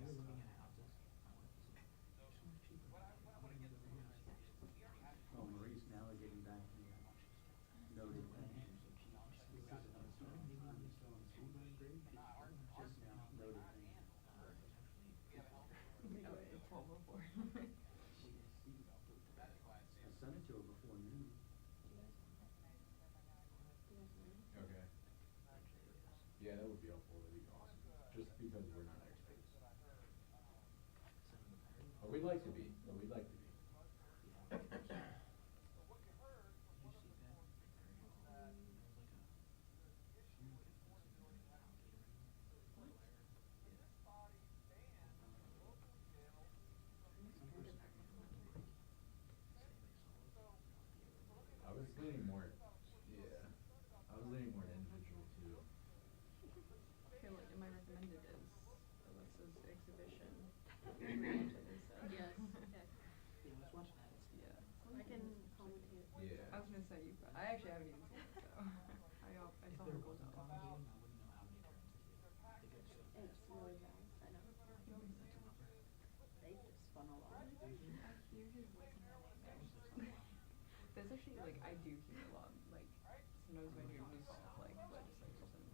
Oh, Marie's now getting back to the noted thing. I'm still on school going grade. Just now noted thing. It's 12 before. I sent it to her before noon. Okay. Yeah, that would be helpful. That'd be awesome. Just because we're not experts. But we'd like to be. But we'd like to be. I was leaning more, yeah. I was leaning more individual too. Okay, like, and my recommended is Alyssa's exhibition. Yes. Yes. Yeah, let's watch that. Yeah. I can commentate. Yeah. I was gonna say you. I actually haven't even seen it, so I saw her go down. It's really fast. I know. They just spun a lot. I hear his voice in my nightmares. There's actually like I do hear a lot. Like sometimes my dreams like legislators and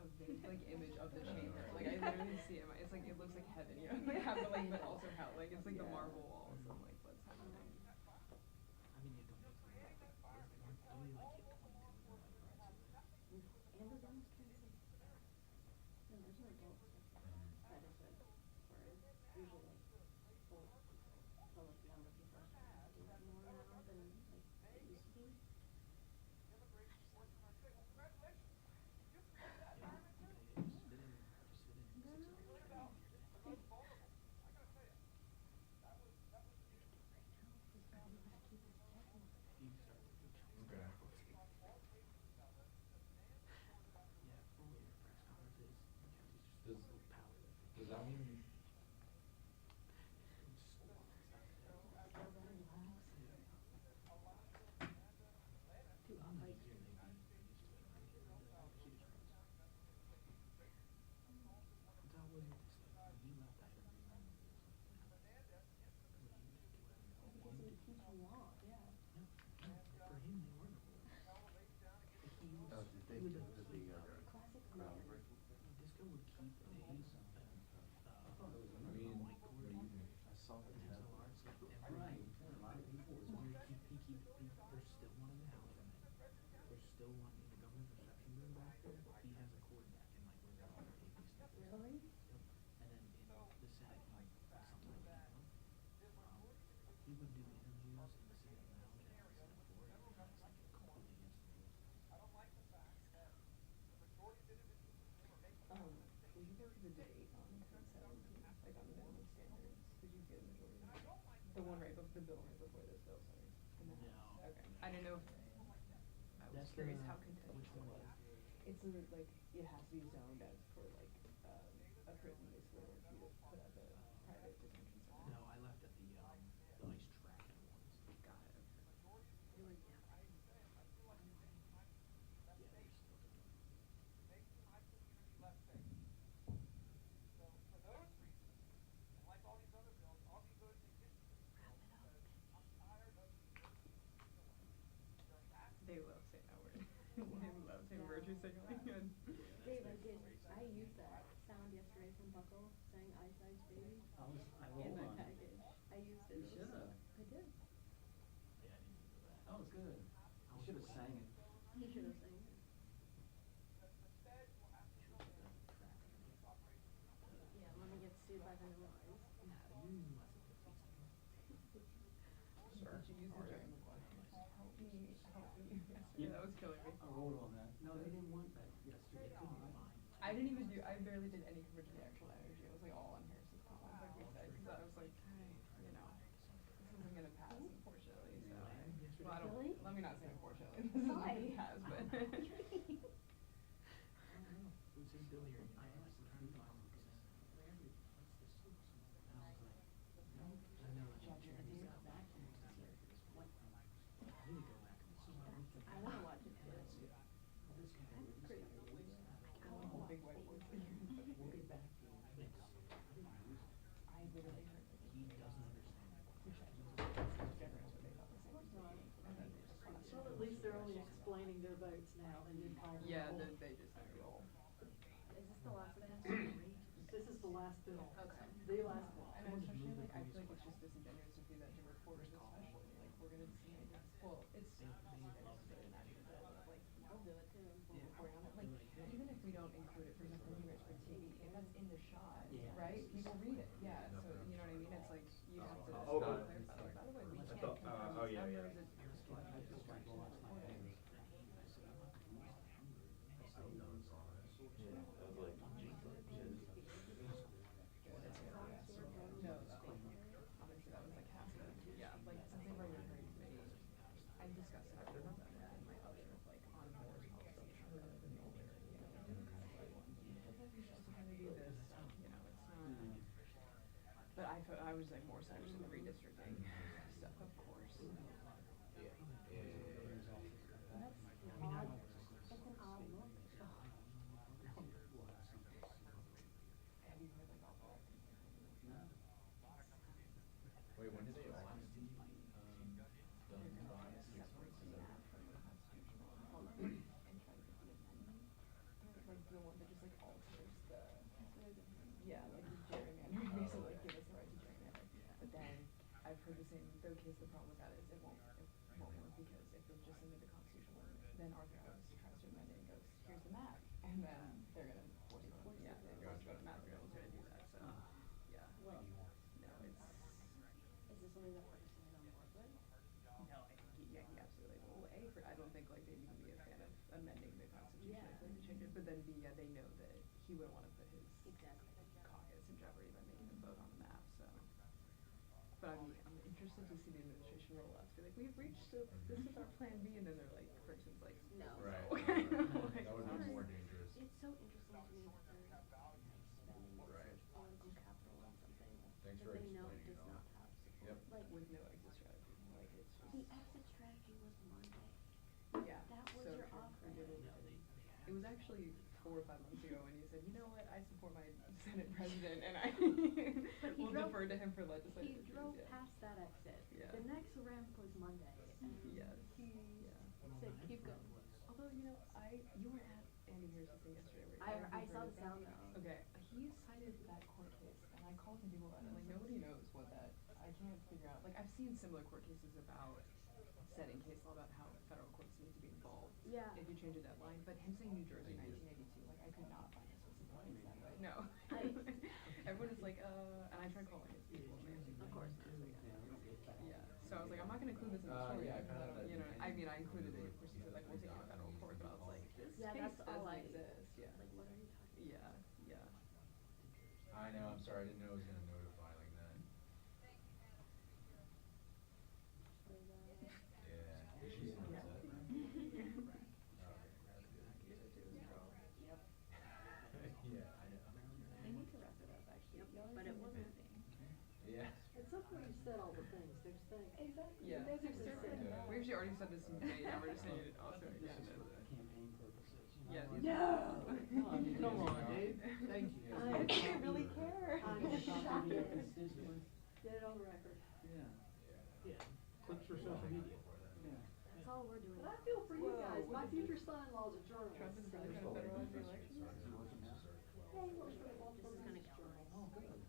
a vague like image of the chamber. Like I literally see it. It's like it looks like heaven, you know. Like heaven, like but also hell. Like it's like the marble walls and like what's happening. Amber Guns can no, there's no adult section. That is like whereas usually like old people, so like younger people are starting to do that more now than like it used to be. Okay. Does that mean Teach a lot, yeah. Oh, did they do the Classic groundbreaking? I mean, what do you think? I saw the test. Right, a lot of people was wondering. Really? Would you go for the debate on 1017, like on the minimum standards? Did you get a majority? The one right before the bill right before this bill, sorry. In the House. Okay. I didn't know if I was curious how contentious it was. It's like it has to be zoned as for like a prison basically or for you to put up a private detention center. No, I left at the ice track ones. Got it. Really? Yeah, they're still doing it. They love saying that word. They love saying virtue signaling. Good. Dave, I used that sound yesterday from Buckle saying Ice Ice Baby I in rolled my on it. package. I used it. You should have. I did. Yeah, I didn't do that. That was good. You should have sang it. You should have sang it. Yeah, let me get sued by the noise. Sure. Did you use it during the blood? Help me. Yeah, that was killing me. I rolled on that. No, they didn't want that yesterday. I didn't even I barely did any coverage of the actual energy. It was like all on Harris's comments, like we said. So I was like, you know, this isn't gonna pass, unfortunately. So, well, I don't. Really? Let me not say unfortunately. This isn't gonna pass, but. Who's in Bill here? I know, it's I want to watch it too. Big white boys. We'll get back to you. I literally heard that He doesn't understand. which I generally what they thought the same as Right. me. And then they just crossed Well, it. at least they're only explaining their votes now, they didn't call them. Yeah, roll. they just kind of roll. Is this the last one? This is the last bill. Okay. The last bill. And especially like I feel like it's just disingenuous to do that to reporters especially. Like we're gonna see it. Well, it's an actual bill, but like we'll do it too. We'll report on it. Like even if we don't include it, for example, when you guys for TV, if that's in the shot, Yeah. right? People read it. Yeah. So you know what I mean? It's like you have to Oh, clarify. Like, by the way, we I can't thought- confirm oh, these yeah, yeah. numbers. It's distraction of reporting. No, obviously that was like half the, yeah, like something very very vague. I discussed it actually about that in my other like on board conversation rather than the older, you know. It's like we should kind of do this, you know, it's not. But I was like more so interested in the redistricting stuff, of course. Yeah. That's odd. It's an odd look. Have you heard like all that? Wait, when did they last done by? Separate the map from the constitutional element and try to get the amendment. Like the one that just like alters the, yeah, like the gerrymandering, basically like give us the right to gerrymander. But then I've heard the same, the problem with that is it won't work because if it's just into the constitutional amendment, then Arthur Adams tries to amend it and goes, here's the map, and then they're gonna force it, yeah, they're going to go to map, they're gonna do that, so, yeah. Well, No, it's. is this something that Ferguson is on board with? No, I think he absolutely will. I don't think like they'd even be a fan of amending the constitution Yeah. if they change it, but then B, yeah, they know that he wouldn't wanna put his Exactly. caucus in jeopardy by making them vote on the map, so. But I'm interested to see the administration roll out, to be like, we've reached this is our plan B, and then they're like, Ferguson's like, No. Right. Like, That would be sorry. more dangerous. It's so interesting to me that they're spending this Right. much on capital on something Thanks that for they know explaining does it all. not have support. Yep. Like, With no exit strategy, like it's just. the exit strategy was Monday. Yeah, That was so your true. offer. It was actually 4 or 5 months ago when you said, you know what, I support my Senate president, and I But he will drove- defer to him for legislative He issues, drove yeah. past that exit. Yeah. The next ramp was Monday, and Yes, he yeah. said, keep going. Although, you know, you were at Andy Harris's thing yesterday, where I saw the sound though. Okay, he cited that court case, and I called some people about it, like, nobody knows what that, I can't figure out, like, I've seen similar court cases about setting case law about how federal courts need to be involved. Yeah. If you change a deadline, but him saying New Jersey 1982, like, I could not find a specific case that way, no. Everyone is like, and I tried calling his people, and Of course. yeah, so I was like, I'm not gonna include this in the story, yeah, I because I found don't, that you know, I in- mean, I included it, of course, he said, like, we'll take it to federal court, but I was like, this Yeah, case that's all doesn't I- exist, yeah. Like, what are you talking about? Yeah, yeah. I know, I'm sorry, I didn't know it was gonna notify like that. For the- Yeah. Is she still upset? Oh, okay, that's good. Yep. Yeah, I know. They need to wrap it up, actually. Yep, Y'all are but it doing wasn't. amazing. Yeah. At some point you said all the things, there's things. Exactly. You Yeah. guys are just saying Yeah. We actually already said this in May, now we're just saying it also This again. is for campaign purposes. Yeah. No! No, I mean, come on, Dave, thank you. Yeah. I- They really care. I'm Copy your shocked. constituents. Get it on the record. Yeah. Yeah. Yeah, clicks for social media. Yeah. That's all we're doing. But I feel for you Whoa, guys, what my is future this? son-in-law's a journalist. Trump is so- really trying to federalize the elections? Yeah, he works for the This Baltimore is gonna News go Journal. Oh, good.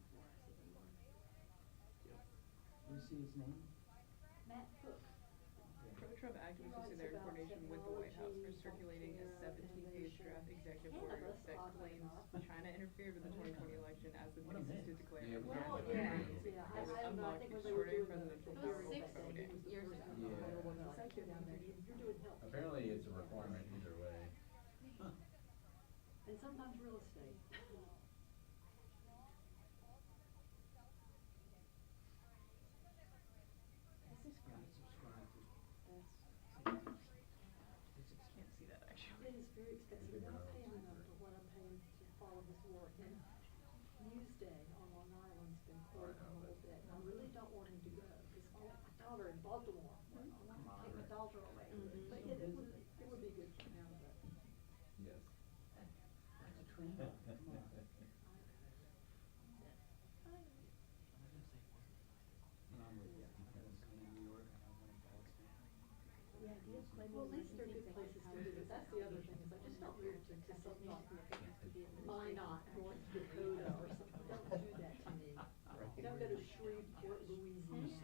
You see his name? Matt Cook. Pro-Trump activists who say they're in coordination with the White House for circulating a 17-page draft executive order Cannabis, that oddly claims enough. China interfered with the 2020 election as the What a basis to mix. declare Yeah, a well, national yeah, emergency. yeah, That would I don't know, I unlock think when they were extraordinary doing the presidential hearings powers that for day, he voting. was the Years person ago. who Yeah. was like, "You're down there, you're doing health." Apparently it's a requirement either way. And sometimes real estate. This is great. Subscribe to. That's, Can't see that actually. it is very expensive, not paying enough to what I'm paying to follow his work. And Newsday on Long Island's been quoted a little bit, and I really don't want him to go, because I want my daughter in Baltimore. I want to take my daughter away. Mhm. But it would be good for him, but. Yes. That's a train wreck, come on. Well, at least they're good places to live, but that's the other thing, is I just don't want to just something like Minot, North Dakota or something, don't do that to me. Don't go to Shreveport, Louisiana.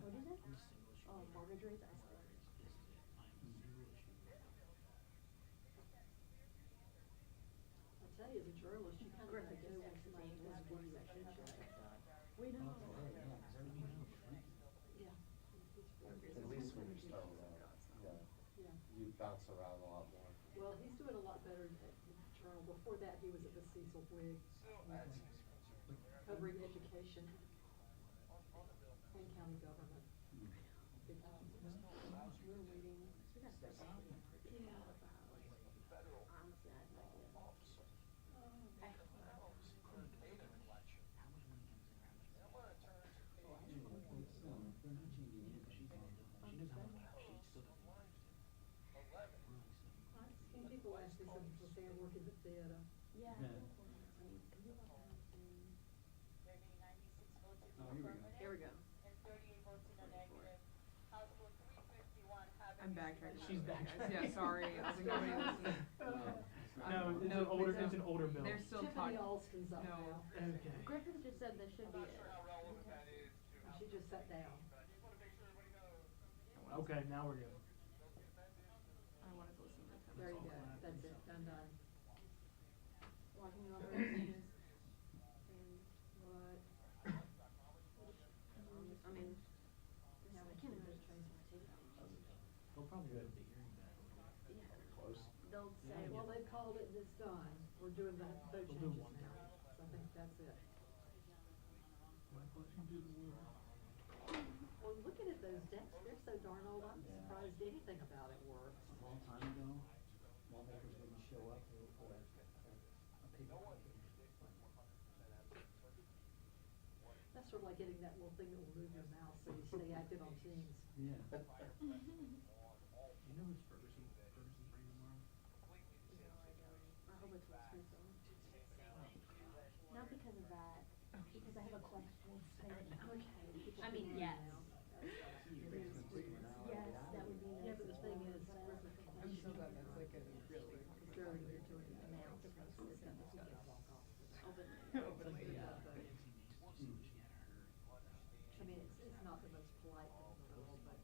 What is it? Oh, mortgage rates, I saw that. I tell you, as a journalist, you kind of gotta go where somebody has to do your attention. We know. Yeah. At least when you start around, yeah, Yeah. you bounce around a lot more. Well, he's doing a lot better at the Journal. Before that, he was at the Cecil Whig, covering education and county government. Big time. We're waiting, we got stuff happening pretty fast. Honestly, I have no idea. I hope not. They're not changing it, because she's on, she knows how much, she still doesn't know. I've seen people ask me something, so say I work in the theater. Yeah. Yeah. I mean, can we let that happen? Oh, here we go. Here we go. I'm backtracking. She's guys. backtracking. Yeah, sorry. I was like, nobody listening. No, it's an older bill. They're still Tiffany talking. Alston's up No. now. Okay. Griffith just said this should be it. She just sat down. Okay, now we're good. I wanted to listen to them. There you go. That's it. Done. Walking on the news. What? I mean, yeah, I can't even change my tape. They'll probably go to the hearing back. Yeah. Close. They'll say. Well, they called it, it's done. We're doing the vote We'll do changes one now. So I think that's it. My question to the world. Well, looking at those decks, they're so darn old, I'm Yeah. surprised anything about it works. A long time ago, lawmakers wouldn't show up to put a paper copy. That's sort of like getting that little thing that will move your mouse so you stay active on Teams. Yeah. You know who's Ferguson's brain tomorrow? No, I don't. I hope it's what's so. Not because of that, because I have a question. Okay. I mean, yes. Now, Yes, that would be nice. Yeah, but the thing is, I'm so glad that's like a really they're already here doing it now. It's gonna walk off. Openly. openly, yeah. I mean, it's not the most polite thing in the world, but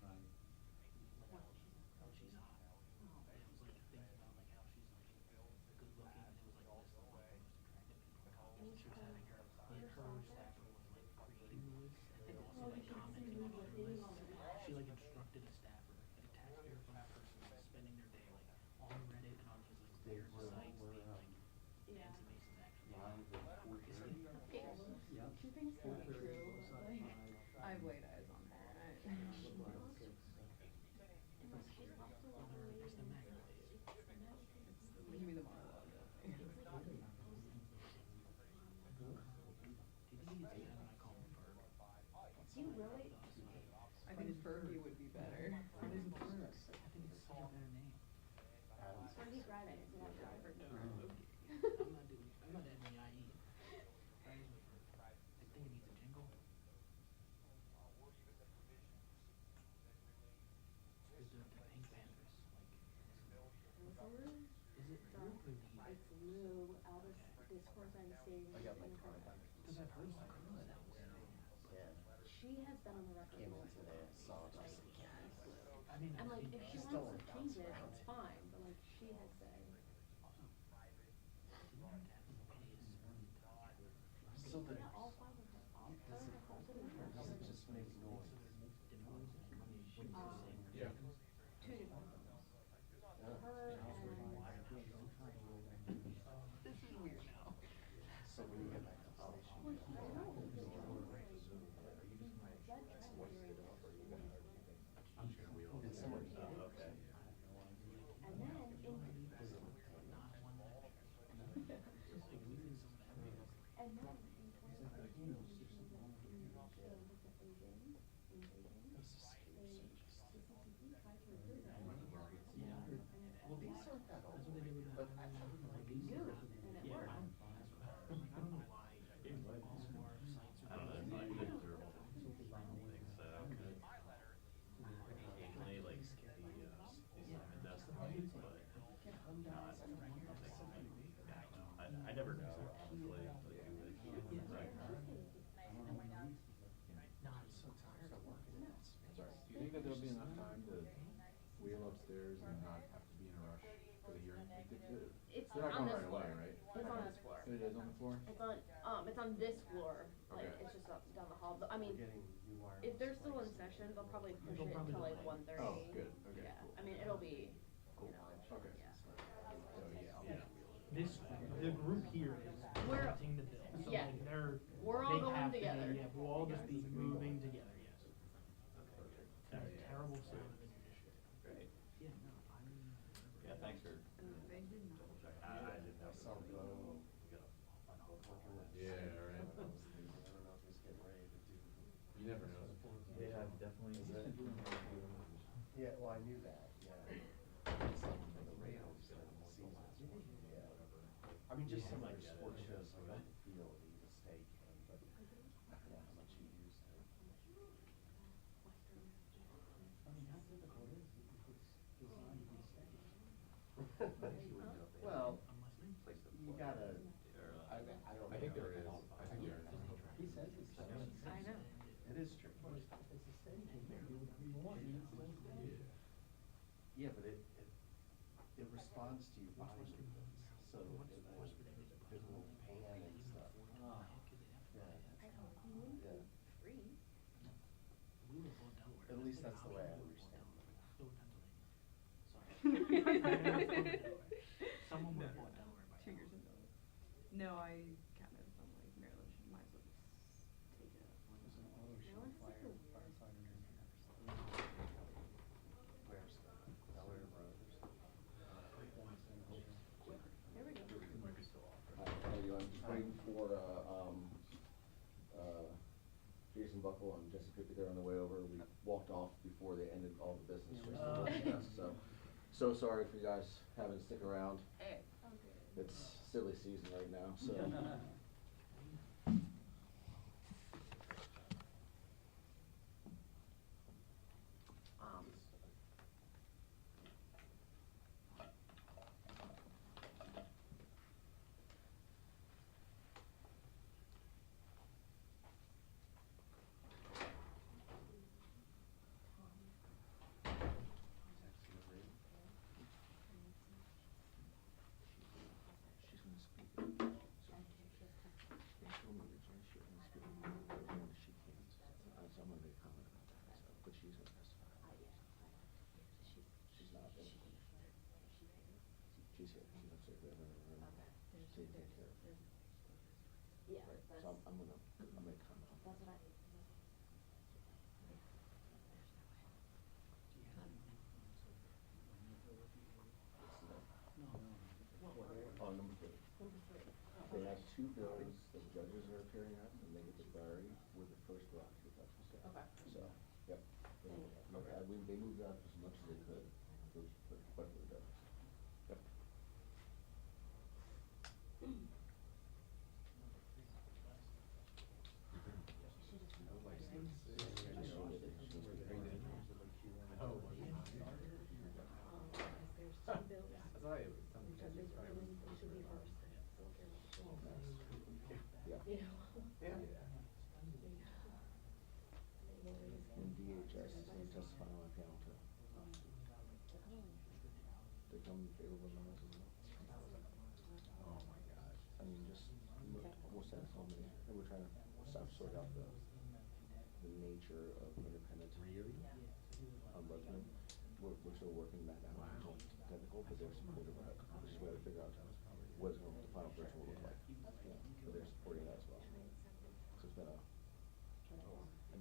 Right. What? Oh, she's hot. It was like things about like how she's like good looking, and it was like this is like the most attractive people in college. She was having her staffer was like creating the list, and then also like commenting on the list. She like instructed a staffer, like a taxpayer funded person, like spending their day like on Reddit and on just like weird sites being like Yeah. Nancy Mason's actually Live at 4:30. Yep. Two things can be 4:30, true, both but sides like. five. I have laid eyes on her. Look like 6, so. Unless she's lost a lot of weight. It's the and magnet it's days. the magnet days. Give me the monologue. It's like Do you think he's bad when I call him Ferg? Do you really? I think Fergie would be better. What is it Ferg? I think it's such a better name. Adam's. Fergie driving, is it not driver? I'm not adding the IE. That is with Ferg. I think it needs a jingle. The Pink Panthers, is it Lou or Lee? It's Lou, Albus Discourse I'm seeing. I got my car back. Because I've heard Carla that was her name. Yeah. She has been on the record. Came in more. today, I saw it, I was like, yes. I mean, And like, if she She's wants still to in change it, God's it's fine, but like, she has said. So the, Yeah, all 5 of her, all 5 of her whole city does members. it just make noise? Yeah. 2 different ones. Yeah. Her and. This is weird now. So when you get back to the station, Well, you I go, know. "Oh, That it's trend on." I'm just gonna wheel. It's somewhere. Okay. And then in. And then in 2013, she was at the Olympics at Beijing, in Beijing. The CCP tried to recruit her. Well, these aren't that old. That's what they did with the. But I thought it was like these. Yeah, and it Yeah, worked. I don't know why all of our sites are. I don't know, if I lived through all the things that I could occasionally it's They're not on going this right floor. away, right? It's on this floor. It is on the floor? It's on this floor, like, Okay. it's just up, down the hall, but I mean, We're getting new wireless if they're still in lights session, and they'll probably push They'll it probably till like delay. 1:30. Oh, good, okay, Yeah, cool. I mean, it'll be, cool. Okay. yeah. So, yeah, I'll Yeah. just The group here is We're- renting the bill, so yeah. like they're, We're all they going have to be, together. yeah, we'll all just be moving together, yes. Perfect. That's Yeah. terrible sound of initiative. Great. Yeah, no, Yeah, thanks for. They did not. I didn't have. I saw Bo, working with. Yeah, right. I was thinking, I don't know if he's getting ready to do. You never know. Yeah, definitely. Is it? Yeah, well, I knew that, yeah. Something for the Raiders during the season. Yeah. I mean, just some of their sports shows, like on the field, he was steak, but I forgot how much he used to. I mean, how difficult is it if it's designed to be safe? Well, I'm listening. you gotta, I don't know. I think there is. I think there is. He says it's safe. I know. It is tricky. But it's a steak, you want, you eat steak. Yeah, but it responds to your body movements, so it will pan and stuff. Ah. Yeah, You wouldn't yeah. freeze. We were Fort Delaware. At least that's the way I understand it. it. Still Pennsylvania. Sorry. Someone went Fort Delaware by 2 now. years in Delaware. No, I counted from like Maryland. Might as well just take it up. There's an auto show Maryland's like flyer, the weirdest firefighter in here. Where's the Delaware Road or something? There we go. It might be still off, Hi, right? how are you? I'm just waiting for, Jason Buckle and Jesse Pippy, they're on the way over. We walked off before they ended all the business. So sorry for you guys having to stick around. Hey. It's silly season right now, so. She's gonna speak. So, they told me originally she was gonna speak, but she can't. So I'm gonna make a comment about that, so, but she's gonna testify. She's not there. She's here, she's upstairs, we have her in her room. She's taking care of it. Yeah, Right, that's. so I'm gonna make a comment on that. That's what I. Oh, number 3. They have 2 bills that the judges are appearing at, and they get to vary with the first rock, if that's okay. Okay. So, yep. They moved out as much as they could, but for the judges. Yep. I thought it was something that you probably was. Yeah. Yeah. And DHS is gonna testify on my panel too. They come favorable numbers as well. Oh my gosh. I mean, just, we'll send so many, and we're trying to sort out the nature of independent. Really? Ombudsman. We're still working that out. Wow. It's technical, but they're supportive of it. We just gotta figure out what the final version will look like. Yeah, but they're supporting that as well. So it's been a, and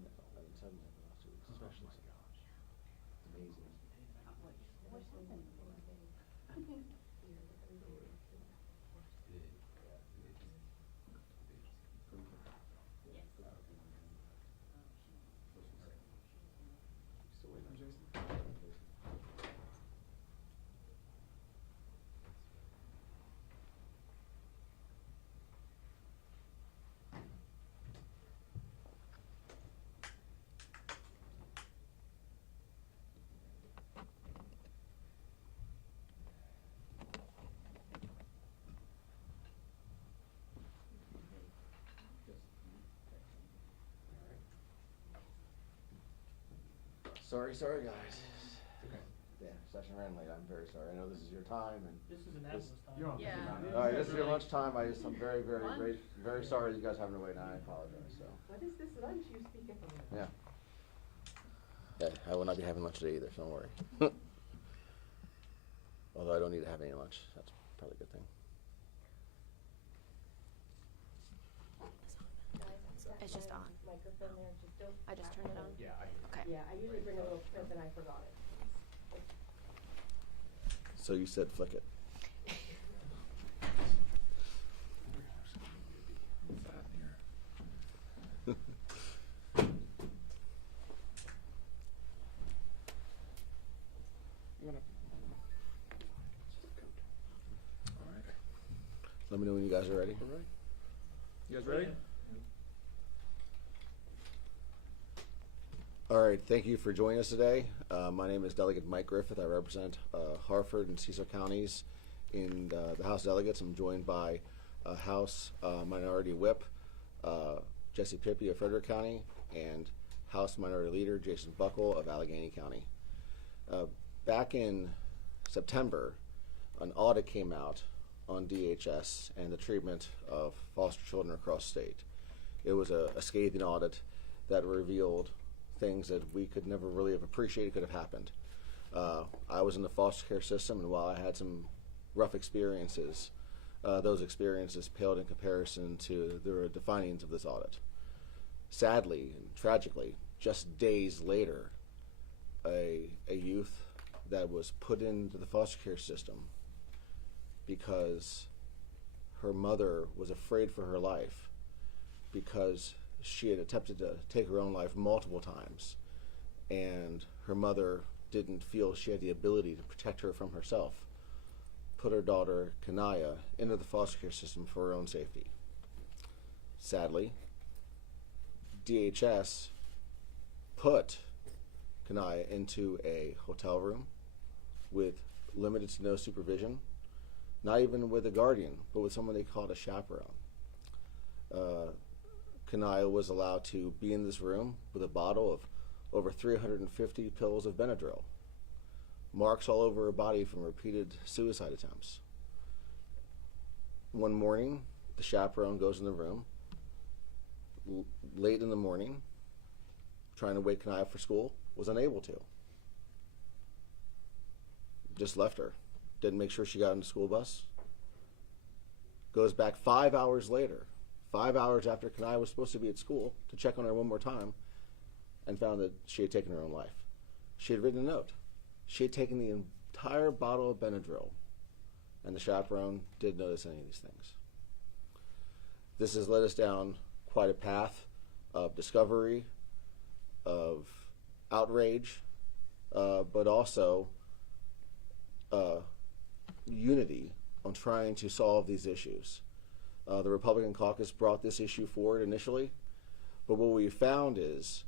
suddenly the last 2 weeks, especially. It's amazing. Still waiting on Jason? Sorry, guys. Okay. Yeah, session ran late. I'm very sorry. I know this is your time and. This is an Adam's time. You're on Yeah. All right, this is your lunchtime. I'm very, very sorry that you guys having to wait, and I apologize, so. What is this lunch you speak of? Yeah. Yeah, I will not be having lunch today either, so don't worry. Although I don't need to have any lunch. That's probably a good thing. It's just on. Microphone there, just don't. I just turned it on. Yeah, Okay. Yeah, I usually bring a little clip and I forgot it. So you said flick it. Let me know when you guys are ready. All right. You guys ready? All right, thank you for joining us today. My name is Delegate Mike Griffith. I represent Harford and Cecil counties in the House of Delegates. I'm joined by House Minority Whip Jesse Pippy of Frederick County and House Minority Leader Jason Buckle of Allegheny County. Back in September, an audit came out on DHS and the treatment of foster children across state. It was a scathing audit that revealed things that we could never really have appreciated could have happened. I was in the foster care system, and while I had some rough experiences, those experiences paled in comparison to the findings of this audit. Sadly and tragically, just days later, a youth that was put into the foster care system because her mother was afraid for her life because she had attempted to take her own life multiple times, and her mother didn't feel she had the ability to protect her from herself, put her daughter, Kanaiyah, into the foster care system for her own safety. Sadly, DHS put Kanaiyah into a hotel room with limited to no supervision, not even with a guardian, but with someone they called a chaperone. Kanaiyah was allowed to be in this room with a bottle of over 350 pills of Benadryl, marks all over her body from repeated suicide attempts. One morning, the chaperone goes in the room, late in the morning, trying to wake Kanaiyah for school, was unable to. Just left her. Didn't make sure she got on the school bus. Goes back 5 hours later, 5 hours after Kanaiyah was supposed to be at school, to check on her one more time, and found that she had taken her own life. She had written a note. She had taken the entire bottle of Benadryl, and the chaperone didn't notice any of these things. This has led us down quite a path of discovery, of outrage, but also unity on trying to solve these issues. The Republican caucus brought this issue forward initially, but what we found is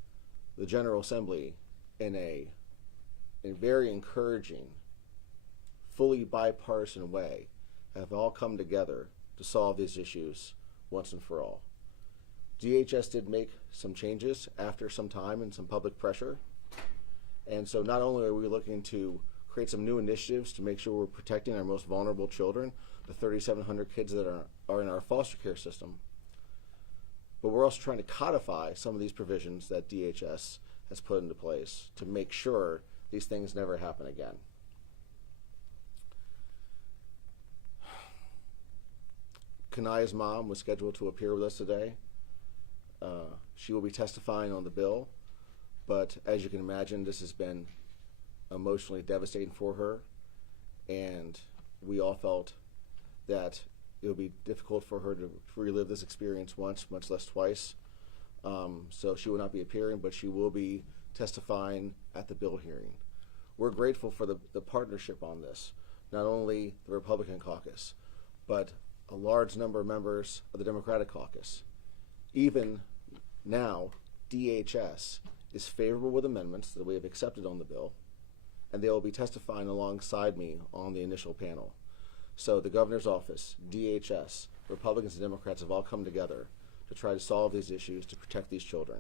the General Assembly, in a very encouraging, fully bipartisan way, have all come together to solve these issues once and for all. DHS did make some changes after some time and some public pressure, and so not only are we looking to create some new initiatives to make sure we're protecting our most vulnerable children, the 3,700 kids that are in our foster care system, but we're also trying to codify some of these provisions that DHS has put into place to make sure these things never happen again. Kanaiyah's mom was scheduled to appear with us today. She will be testifying on the bill, but as you can imagine, this has been emotionally devastating for her, and we all felt that it would be difficult for her to relive this experience once, much less twice. So she will not be appearing, but she will be testifying at the bill hearing. We're grateful for the partnership on this, not only the Republican caucus, but a large number of members of the Democratic caucus. Even now, DHS is favorable with amendments that we have accepted on the bill, and they will be testifying alongside me on the initial panel. So the governor's office, DHS, Republicans and Democrats have all come together to try to solve these issues to protect these children.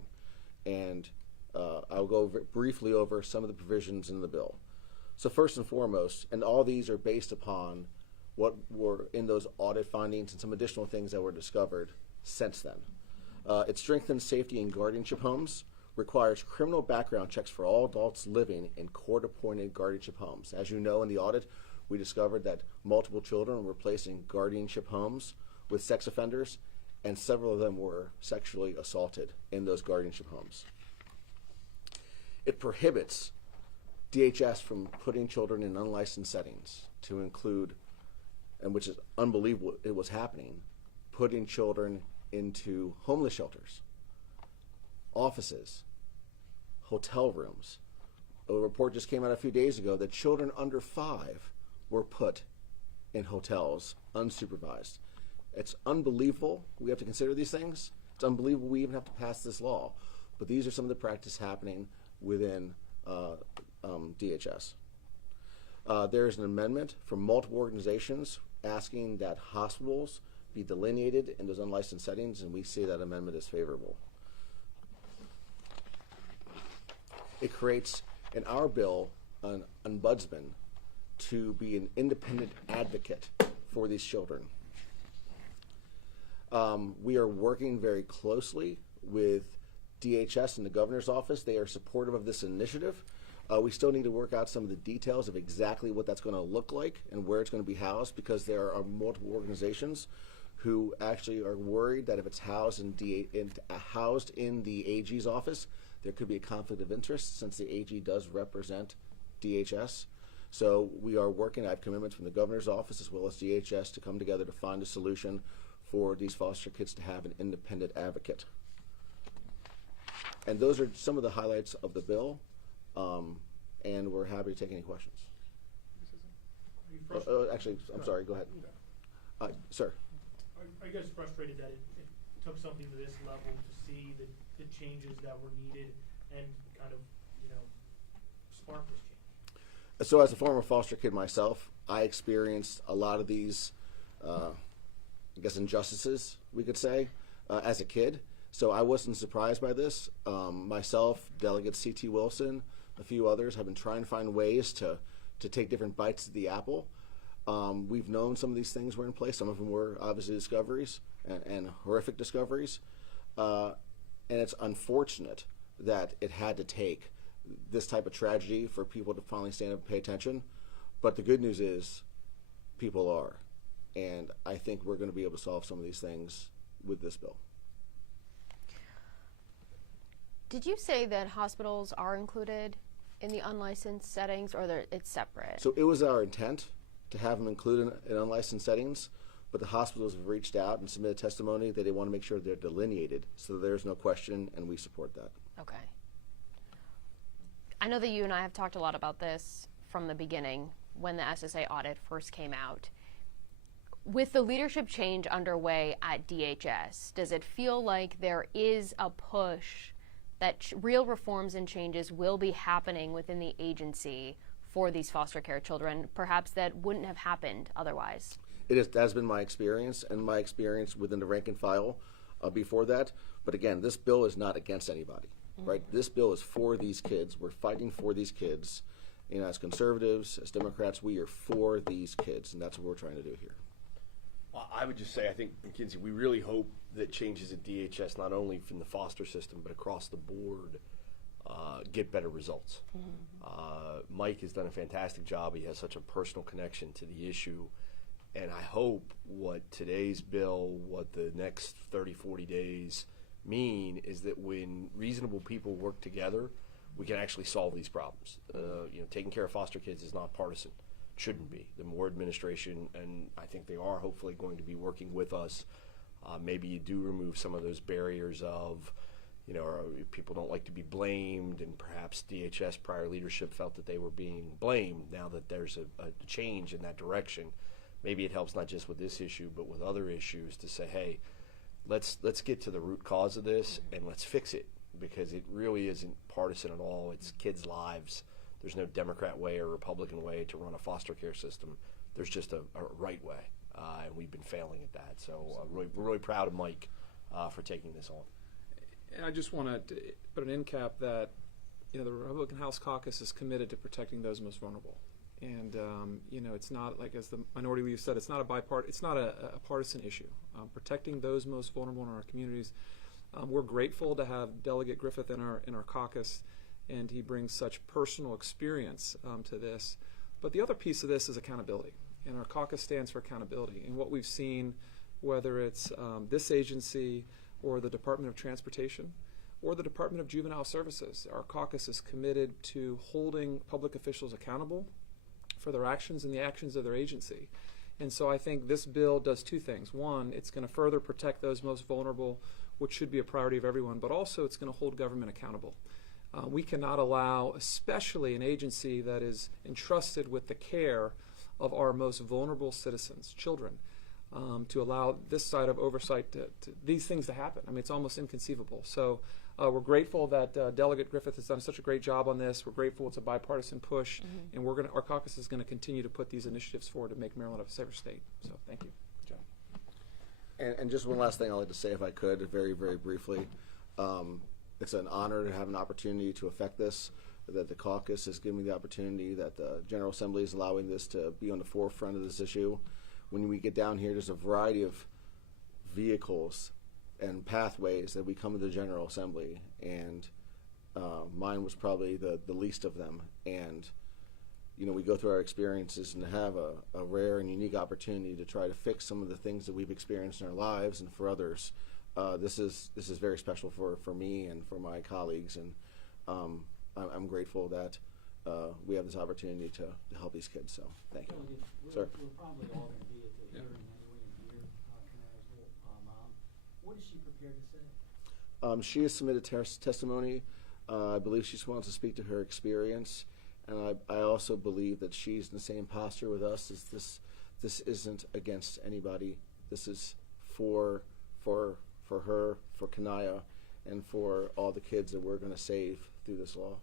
And I'll go briefly over some of the provisions in the bill. So first and foremost, and all these are based upon what were in those audit findings and some additional things that were discovered since then. It strengthens safety in guardianship homes, requires criminal background checks for all adults living in court-appointed guardianship homes. As you know, in the audit, we discovered that multiple children were placed in guardianship homes with sex offenders, and several of them were sexually assaulted in those guardianship homes. It prohibits DHS from putting children in unlicensed settings, to include, and which is unbelievable it was happening, putting children into homeless shelters, offices, hotel rooms. A report just came out a few days ago that children under 5 were put in hotels unsupervised. It's unbelievable we have to consider these things. It's unbelievable we even have to pass this law. But these are some of the practice happening within DHS. There's an amendment from multiple organizations asking that hospitals be delineated in those unlicensed settings, and we see that amendment is favorable. It creates, in our bill, an ombudsman to be an independent advocate for these children. We are working very closely with DHS and the governor's office. They are supportive of this initiative. We still need to work out some of the details of exactly what that's going to look like and where it's going to be housed, because there are multiple organizations who actually are worried that if it's housed in the AG's office, there could be a conflict of interest, since the AG does represent DHS. So we are working. I have commitments from the governor's office as well as DHS to come together to find a solution for these foster kids to have an independent advocate. And those are some of the highlights of the bill, and we're happy to take any questions. Actually, I'm sorry, go ahead. Sir. Are you guys frustrated that it took something to this level to see the changes that were needed and kind of, spark this change? So as a former foster kid myself, I experienced a lot of these, injustices, we could say, as a kid. So I wasn't surprised by this. Myself, Delegate C.T. Wilson, a few others have been trying to find ways to take different bites of the apple. We've known some of these things were in place. Some of them were obviously discoveries and horrific discoveries. And it's unfortunate that it had to take this type of tragedy for people to finally stand up and pay attention. But the good news is people are. And I think we're going to be able to solve some of these things with this bill. Did you say that hospitals are included in the unlicensed settings, or it's separate? So it was our intent to have them included in unlicensed settings, but the hospitals have reached out and submitted testimony that they want to make sure they're delineated, so there's no question, and we support that. Okay. I know that you and I have talked a lot about this from the beginning when the SSA audit first came out. With the leadership change underway at DHS, does it feel like there is a push that real reforms and changes will be happening within the agency for these foster care children, perhaps that wouldn't have happened otherwise? That has been my experience, and my experience within the rank and file before that. But again, this bill is not against anybody, right? This bill is for these kids. We're fighting for these kids. As conservatives, as Democrats, we are for these kids, and that's what we're trying to do here. I would just say, I think, McKinsey, we really hope that changes at DHS, not only from the foster system, but across the board, get better results. Mike has done a fantastic job. He has such a personal connection to the issue. And I hope what today's bill, what the next 30, 40 days mean is that when reasonable people work together, we can actually solve these problems. Taking care of foster kids is not partisan. Shouldn't be. The Moore administration, and I think they are hopefully going to be working with us. Maybe you do remove some of those barriers of, people don't like to be blamed, and perhaps DHS prior leadership felt that they were being blamed. Now that there's a change in that direction, maybe it helps not just with this issue, but with other issues to say, hey, let's get to the root cause of this and let's fix it, because it really isn't partisan at all. It's kids' lives. There's no Democrat way or Republican way to run a foster care system. There's just a right way, and we've been failing at that. So we're really proud of Mike for taking this on. And I just want to put an end cap that the Republican House Caucus is committed to protecting those most vulnerable. And it's not, like as the minority leader said, it's not a partisan issue. Protecting those most vulnerable in our communities. We're grateful to have Delegate Griffith in our caucus, and he brings such personal experience to this. But the other piece of this is accountability, and our caucus stands for accountability. And what we've seen, whether it's this agency or the Department of Transportation or the Department of Juvenile Services, our caucus is committed to holding public officials accountable for their actions and the actions of their agency. And so I think this bill does two things. One, it's going to further protect those most vulnerable, which should be a priority of everyone, but also it's going to hold government accountable. We cannot allow, especially an agency that is entrusted with the care of our most vulnerable citizens, children, to allow this side of oversight to these things to happen. I mean, it's almost inconceivable. So we're grateful that Delegate Griffith has done such a great job on this. We're grateful it's a bipartisan push, and our caucus is going to continue to put these initiatives forward to make Maryland a safer state. So thank you. Good job. And just one last thing I'd like to say, if I could, very, very briefly. It's an honor to have an opportunity to affect this, that the caucus is giving me the opportunity, that the General Assembly is allowing this to be on the forefront of this issue. When we get down here, there's a variety of vehicles and pathways that we come to the General Assembly, and mine was probably the least of them. And we go through our experiences, and to have a rare and unique opportunity to try to fix some of the things that we've experienced in our lives and for others, this is very special for me and for my colleagues, and I'm grateful that we have this opportunity to help these kids. So thank you. Sir. We're probably all going to be at the hearing anyway and hear Kanaiyah's mom. What is she prepared to say? She has submitted testimony. I believe she wants to speak to her experience, and I also believe that she's in the same posture with us. As this isn't against anybody. This is for her, for Kanaiyah, and for all the kids that we're going to save through this law.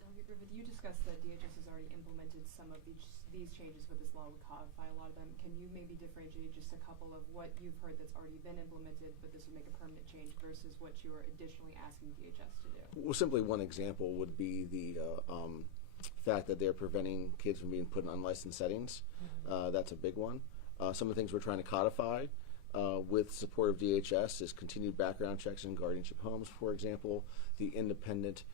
Delegate Griffith, you discussed that DHS has already implemented some of these changes with this law, would codify a lot of them. Can you maybe differentiate just a couple of what you've heard that's already been implemented, but this would make a permanent change, versus what you are additionally asking DHS to do? Well, simply one example would be the fact that they're preventing kids from being put in unlicensed settings. That's a big one. Some of the things we're trying to codify with support of DHS is continued background checks in guardianship homes, for example, the independent